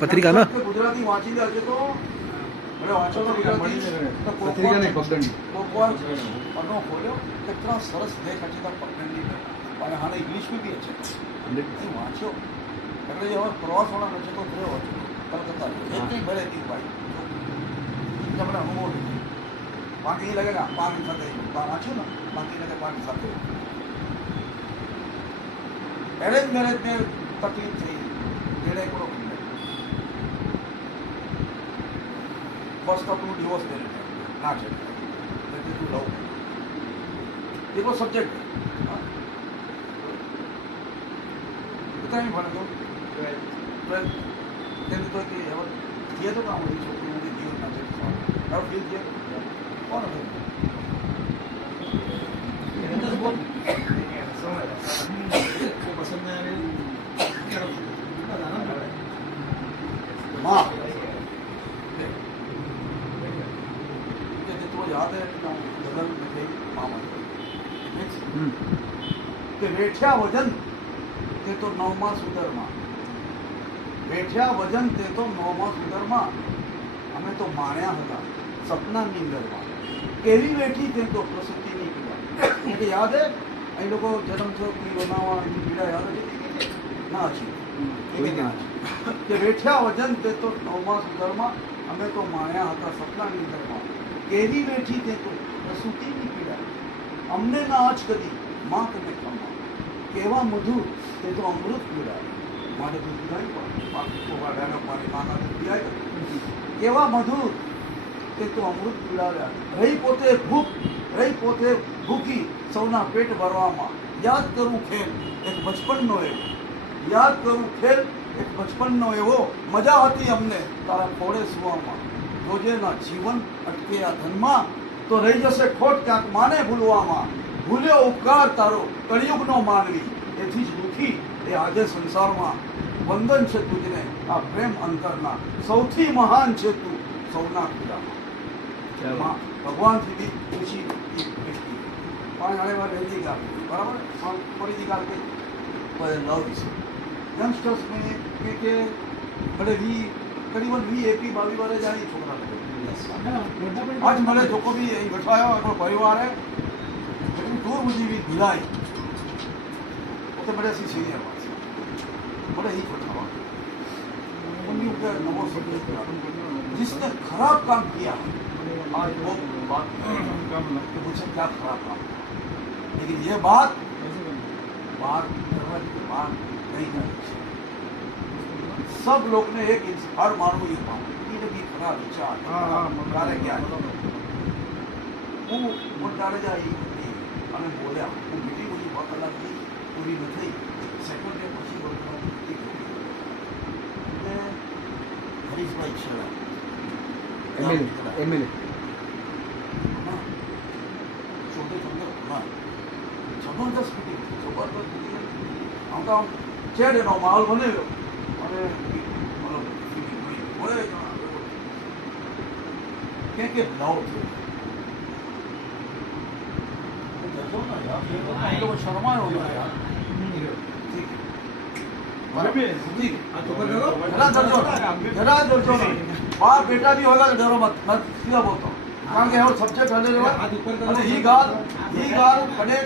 પત્રિકા ના ગુજરાતી વાંચી લે છે તો મને વાંચો તો ગુજરાતી પત્રિકા નહીં પગદંડી કોકવાર અનો ખોલ્યો કેટલા સરસ લેખ છે તો પગદંડી અને હાને ઇંગ્લિશ में भी अच्छे नहीं વાંચ્યો એટલે હવે પ્રવાસવાળા છે તો થયો કલકત્તા એક નહીં ભલે એક ભાઈ તમને અનુભવ નથી બાકી लगेगा पानी સાથે વાંચ્યું ને બાકી લગે પાણી સાથે એરેન્જ મેરેજ में तकलीफ थी निर्णय करो फर्स्ट ऑफ टू डिवोर्स दे ना चाहिए टू लव देखो सब्जेक्ट कितना भी भर दो 12 तो कि ये तो काम होगी छोटी मोटी जीवन ना चाहिए और फिर ये कौन है पसंद है माँ तो याद है बदल में गई मामा કે વેઠ્યા વજન તે તો નવમા સુધરમાં વેઠ્યા વજન તે તો નવમા સુધરમાં અમે તો માણ્યા હતા સપનાની અંદરમાં કેવી વેઠી તે તો પ્રસૂતિની પીડા કે યાદ હે અહીં લોકો જન્મ થયો બનાવવાની પીડા યાદ હતી ના છે કે વેઠ્યા વજન તે તો નવમા સુધરમાં અમે તો માણ્યા હતા સપનાની અંદરમાં કેવી વેઠી તે તો પ્રસૂતિની પીડા અમને ના આજ કદી માં તને ખમા કેવા મધુર તે તો અમૃત પીડાય મારે તો પીડાય પણ મારી માના પીડાય કેવા મધુર તે તો અમૃત પીડાવ્યા રહી પોતે ભૂખી સૌના પેટ ભરવામાં યાદ કરું ખેલ એક બચપનનો એવો યાદ કરું ખેલ એક બચપનનો એવો મજા હતી અમને તારા ખોળે સુવામાં રોજેના જીવન અટકે આ ધનમાં તો રહી જશે ખોટ ક્યાંક માને ભૂલવામાં ભૂલ્યો ઉપકાર તારો કળિયુગનો માનવી એથી જ દુઃખી એ આજે સંસારમાં વંદન છે તુજને આ પ્રેમ અંતરના સૌથી મહાન છે તું સૌના ખુદામાં ભગવાનથી બી ઊંચી પણ ઘણી વાર રહેતી ગાલ બરાબર થોડી ગાલ કે લવ વિશે યંગસ્ટર્સ में કે बड़े करीबन 20 22 वाले जानी छोकरा आज मैंने जो को भी यही बैठाया और परिवार है लेकिन दूर मुझे भी भिलाई तो बड़े ऐसी सीनियर बात बड़े ही बैठा उन्हीं के नमो जिसने खराब काम किया आज वो बात कि मुझे क्या खराब काम लेकिन ये बात नहीं करनी सब लोग ने एक हर मानव ये पाऊँ भी खरा विचार મંડારે ગયા હું મંડારે જાય અને બોલ્યા હું બીજી બધી વાત કલાકથી પૂરી નથી સેકન્ડ ડે પછી એટલે હરીશભાઈ છેડા એમએલએ છોટે જબરદસ્ત મીટિંગ આમ તો આમ ચેડ એનો માહોલ બનેલો અને કે નવ થયો શરમાયો યાર बाप बेटा भी होगा तो डरो मत सीधा बोलता हूँ कारण कि सब्जेक्ट हले ही गाल कड़े